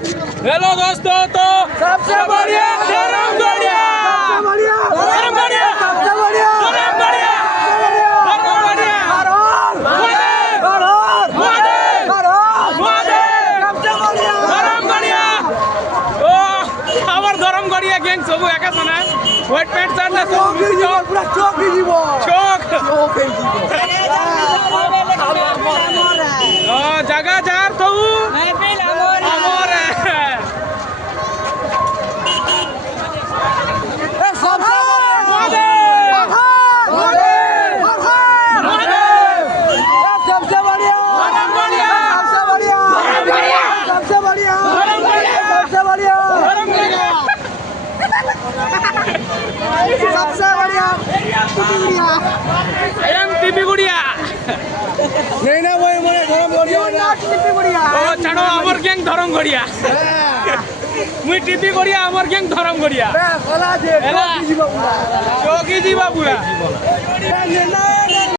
Hello दोस्तों, तो सबसे बढ़िया धर्म गढ़िया, सबसे बढ़िया धर्म गढ़िया, सबसे बढ़िया धर्म गढ़िया, धर्म गढ़िया, महादेव महादेव, महादेव, सबसे बढ़िया धर्म गढ़िया। ओ আমার ধরম গড়িয়া গ্যাং সবু একা শোনা হোয়াইট প্যান্ট শার্ট না সব মিশিয়ে পুরা চোখ দিব চোখ চোখ দিব জায়গা যার তো আমার सबसे महादेव, सबसे बढ़िया धर्म गढ़िया, सबसे बढ़िया सबसे बढ़िया धर्म गढ़िया, सबसे बढ़िया धर्म गढ़िया, सबसे बढ़िया এম টিপি গুড়িয়া। नहीं ना वही मने गरम बढ़िया ना टिपी बढ़िया ও ছাড়ো আমার গ্যাং ধরম গড়িয়া, মুই টিপি গড়িয়া আমার গ্যাং ধরম গড়িয়া। कला दे एला। जीवा पूरा চৌকি ଯିବା ପୁରା। नहीं